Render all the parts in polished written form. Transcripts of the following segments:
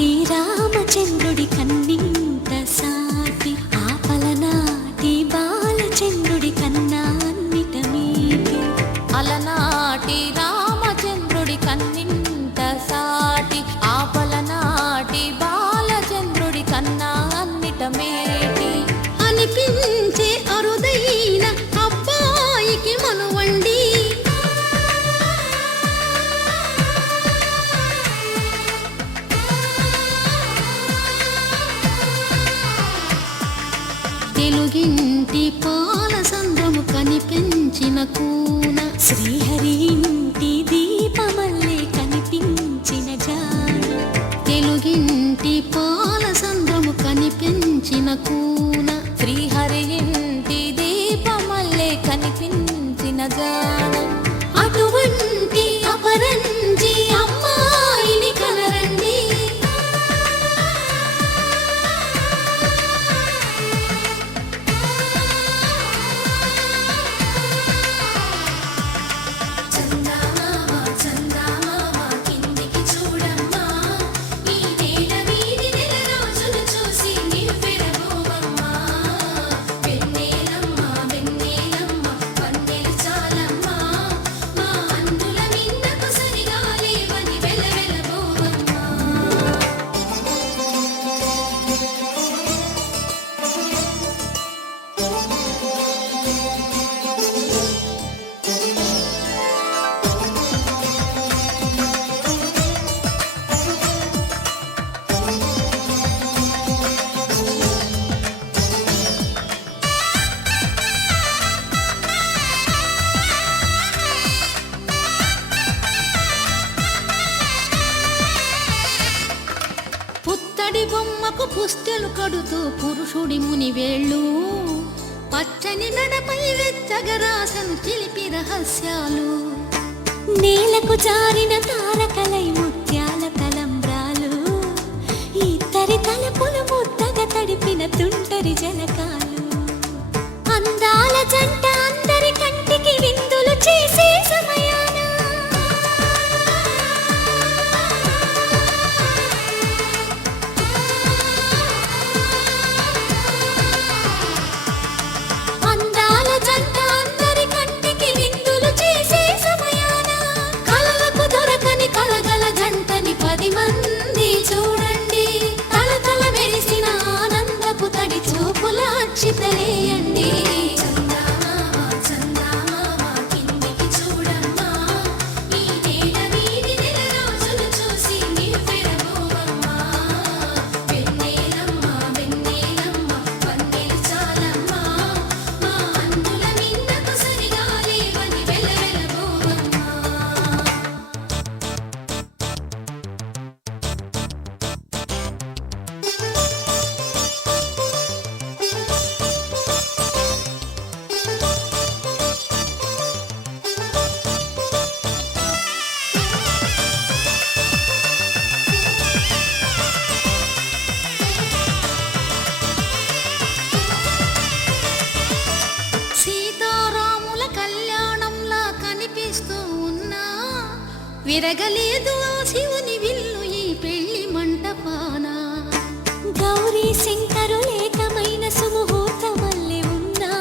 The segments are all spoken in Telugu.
అలనాటి రామచంద్రుడి కన్నింత సాటి ఆపలనాటి బాలచంద్రుడి కన్నా అన్నిట మీటి అలనాటి రామచంద్రుడి కన్నింత సాటి ఆపలనాటి బాలచంద్రుడి కన్నా అన్నిట మేటి అనిపించే అరుదైన అబ్బాయికి మనువండి తెలుగింటి పాలసంద్రము కనిపించిన కూన శ్రీహరి ఇంటి దీపమల్లే కనిపించిన జాడ తెలుగింటి పాలసంద్రము కనిపించిన కూన శ్రీహరి ఇంటి దీపమల్లే కనిపించిన జాడ అటువంటి అపరంజి అమ్మాయిని కనరండి పుత్తడి బొమ్మకు పుస్తెలు కడుతూ పురుషుడి ముని వేళ్ళు పచ్చని నడపై వెచ్చగరాసను చిలిపి రహస్యాలు నేలకు జారిన తారకలై ముత్యాల తలంబ్రాలు ఇద్దరి తలపులు ముద్దగా తడిపిన తుంటరి జలకాలు అందాల జంట అందరి కంటికి విందులు చేసే సమయాన అందాల జంట అందరి కంటికి విందులు చేసే సమయాన కలలకు దొరకని కలగల జంటని 10 మంది చూడండి తలతల మెరిసిన ఆనందపు తడి చూపుల అక్షితలేయండి సీతారాముల కళ్యాణంలా కనిపిస్తూ ఉన్నా విరగలేదు ఆ శివుని విల్లు ఈ పెళ్లి మంటపాన గౌరీ శంకరులేకమైన సుముహూర్తమల్లె ఉన్నా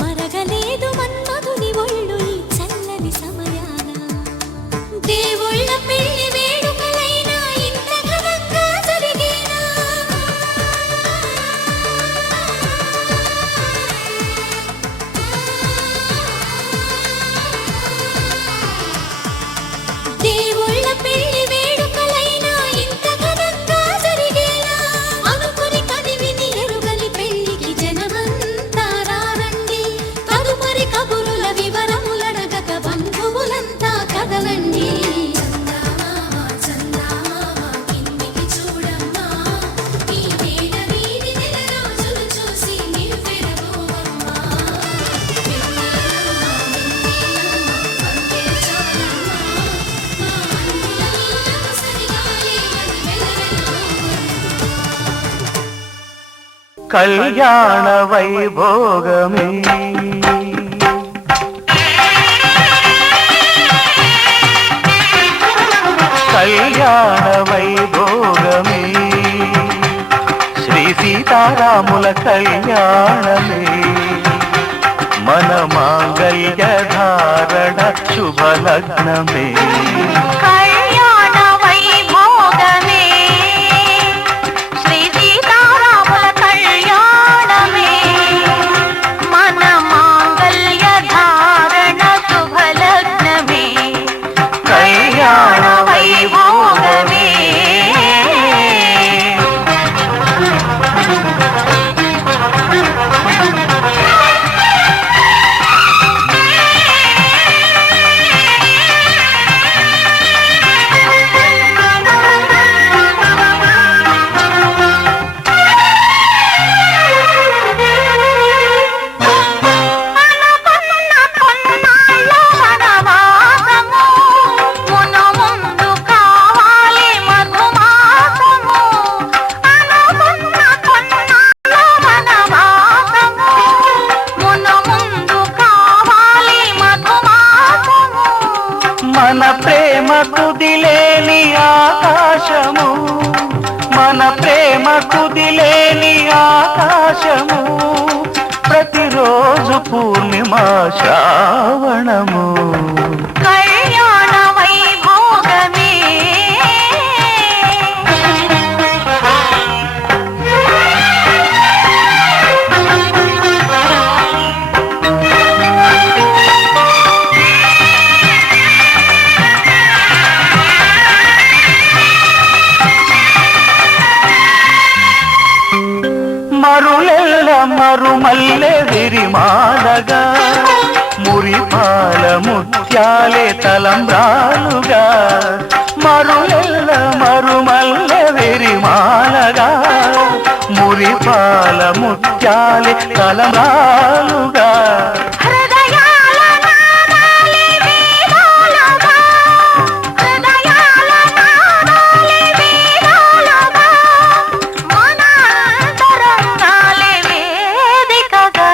మరగలేదు మన్మధుని ఒళ్ళు ఈ చల్లని సమయాన దేవుళ్ళ పెళ్లి వేడుకలైనా ఇంత ఘనంగా జరిగేనా దేవుళ్ళ పెళ్లి వేడుకలైనా ఇంత ఘనంగా జరిగేలా అనుకుని కదివిని ఎరుగని పెళ్లికి జనమంతా రారండి తదుపరి కబురుల వివరములడగక బంధువులంతా కదలండి కళ్యాణ వైభోగమే కళ్యాణ కళ్యాణ వైభోగమే శ్రీ సీతారాముల కళ్యాణమే మన మాంగళ్య ధారణ శుభలగ్నమే కళ్యాణ వైభోగమే శ్రీ సీతారాముల కళ్యాణమే మన మాంగళ్య ధారణ శుభలగ్నమే కళ్యాణ వైభోగమే మన ప్రేమ కుదిలేని ఆకాశము మన ప్రేమ కుదిలేని ఆకాశము ప్రతిరోజు పూర్ణిమ శ్రావణము కళ్యాణ వైభోగమే మరులెల్ల మరుమల్లె విరిమాలగా మురిపాల ముత్యాలే తలంబ్రాలుగా మరులెల్ల మరుమల్లె విరిమాలగా మురిపాల ముత్యాలే తలంబ్రాలుగా హృదయాల నాదాలే వేదాలుగా హృదయాల నాదాలే వేదాలుగా మన అంతరంగాలే వేదికగా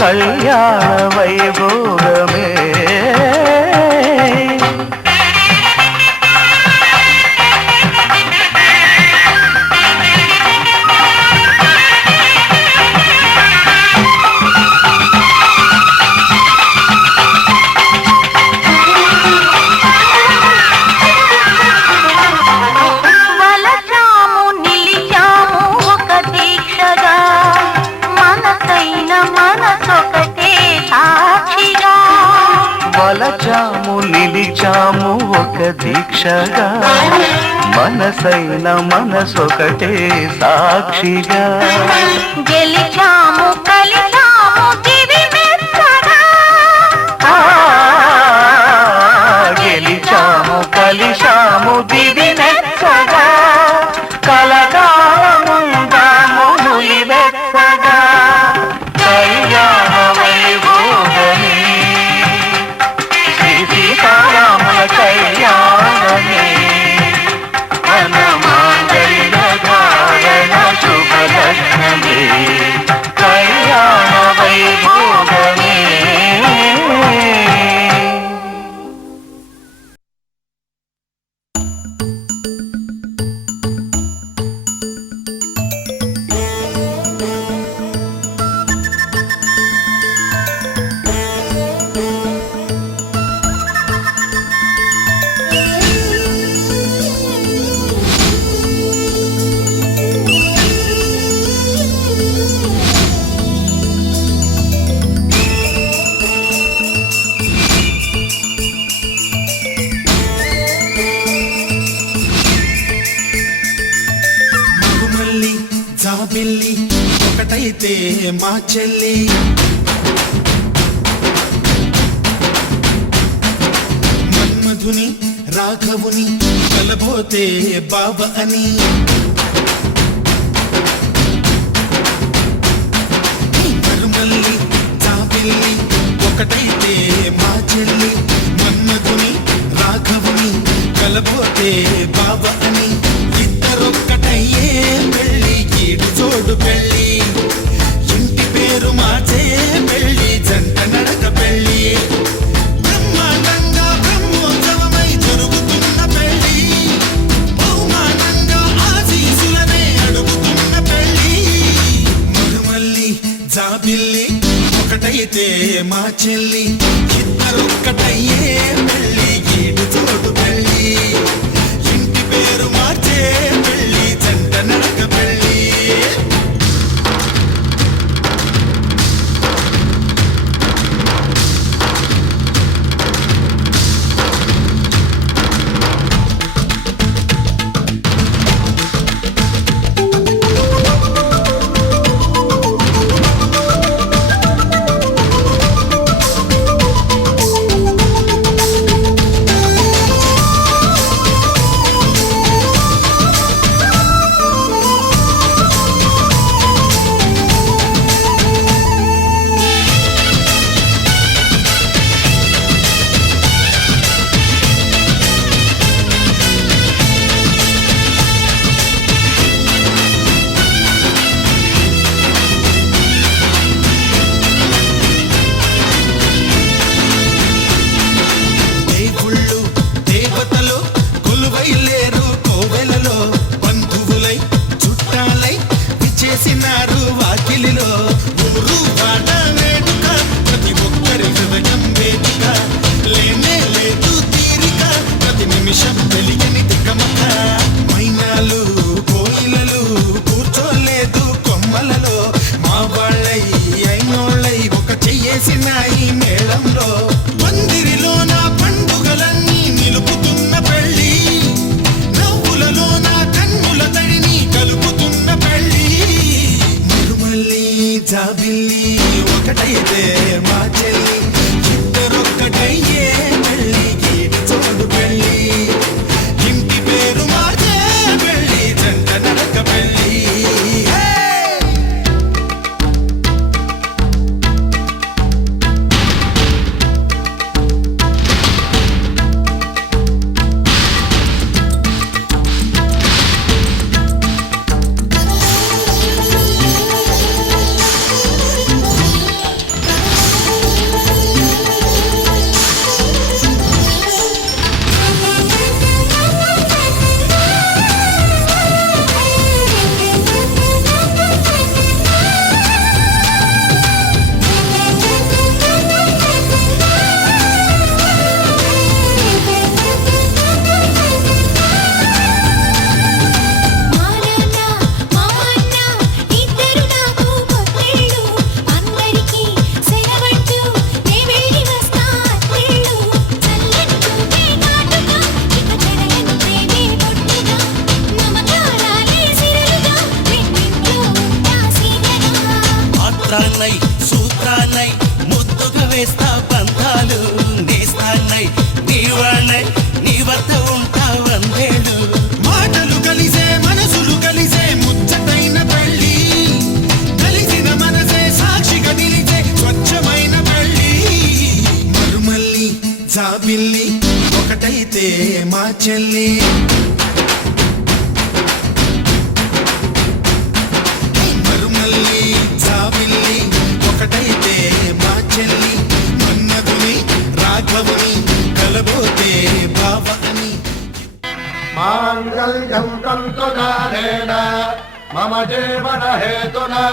కళ్యాణ వైభోగమే వలచాము నిలిచాము ఒక దీక్షగా మనసైన మనసొకటే సాక్షిగా వలచాము నిలిచాము ఒక దీక్షగా మనసైన మనసొకటే సాక్షిగా గెలిచాము కలిచాము దివి మెచ్చగా ఆ, గెలిచాము కలిశాము దివి నెచ్చగా కలకాలముందాము నులివెచ్చగా కళ్యాణ వైభోగమే శ్రీ సీతారాముల కళ్యాణమే మన మాంగళ్య ధారణ శుభలగ్నమే కళ్యాణ వైభోగమే మరుమల్లి జాబిల్లి ఒకటైతే మా చెల్లి మన్మధుని రాఘవుని కలబోతే బాబ అని మరుమల్లి జాబిల్లి ఒకటైతే మా చెల్లి మన్మధుని రాఘవుని కలబోతే బాబ అని ఇద్దరొక్కటయ్యే పెళ్ళి ఈడు జోడు పెళ్ళి ఇంటి పేరు మార్చే పెళ్ళి జంట నడక పెళ్ళి బ్రహ్మాండంగా బ్రహ్మోత్సవమై జరుగుతున్న పెళ్ళి ఒకటైతే మా చెల్లి ఇద్దరొక్కటయ్యే పెళ్ళి ఈడు తోడు పెళ్ళి ఇంటి పేరు మార్చే పెళ్ళి జంట నడక పెళ్ళి చేసినారు వాకిలిలో ఊరు పాట వేడుక ప్రతి ఒక్కరి హృదయం వేదిక లేనే లేదు తీరిక ప్రతి నిమిషం వెలిగని తికమక మైనాలు కోయిలలు కూర్చోలేదు కొమ్మలలో మా వాళ్ళై అయినోళ్ళై ఒక చెయ్యేసినాయి మేళంలో మందిరిలో నా పండుగలన్నీ నిలుపుతున్న పెళ్ళి నవ్వులలో నా కన్నుల తడిని కలుపుతున్న పెళ్ళి జాబిల్లి ఒకటైతే మా చెల్లి ఇద్దరొక్కటయ్యే పెళ్ళి ఈడు తోడు పెళ్ళి ఇంటి పేరు మార్చే పెళ్ళి జంట నడక పెళ్ళి సూత్రాన్నై ముద్దుగా వేస్తా బంధాలు నేస్తాన్నై నీవాణ్ణై నీ వద్ద ఉంటా వందేళ్ళు మాటలు కలిసే మనసులు కలిసే ముచ్చటైన పెళ్ళి కలిసిన మనసే సాక్షిగా నిలిచే స్వచ్ఛమైన పెళ్ళి మరుమల్లి జాబిల్లి ఒకటైతే మా చెల్లి ఒకటైతే మా చెల్లి మన్నదుని రాఘవుని కలబోతే బావ అని మాంగళ్యం తంతుకారేణ మమ జీవన హేతునా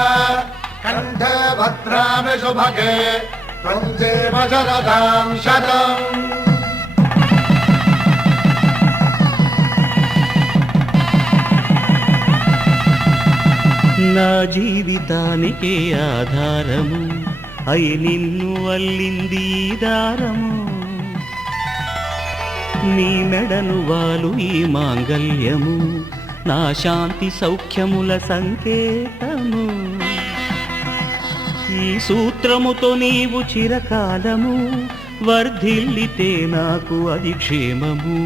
కంఠే భద్రామి శుభగే త్వం జీవ శరదాం శతం నా జీవితానికి ఆధారము అయి నిన్ను అల్లింది దారము నీ మెడను వాలు ఈ మాంగల్యము నా శాంతి సౌఖ్యముల సంకేతము ఈ సూత్రముతో నీవు చిరకాలము వర్ధిల్లితే నాకు అది క్షేమము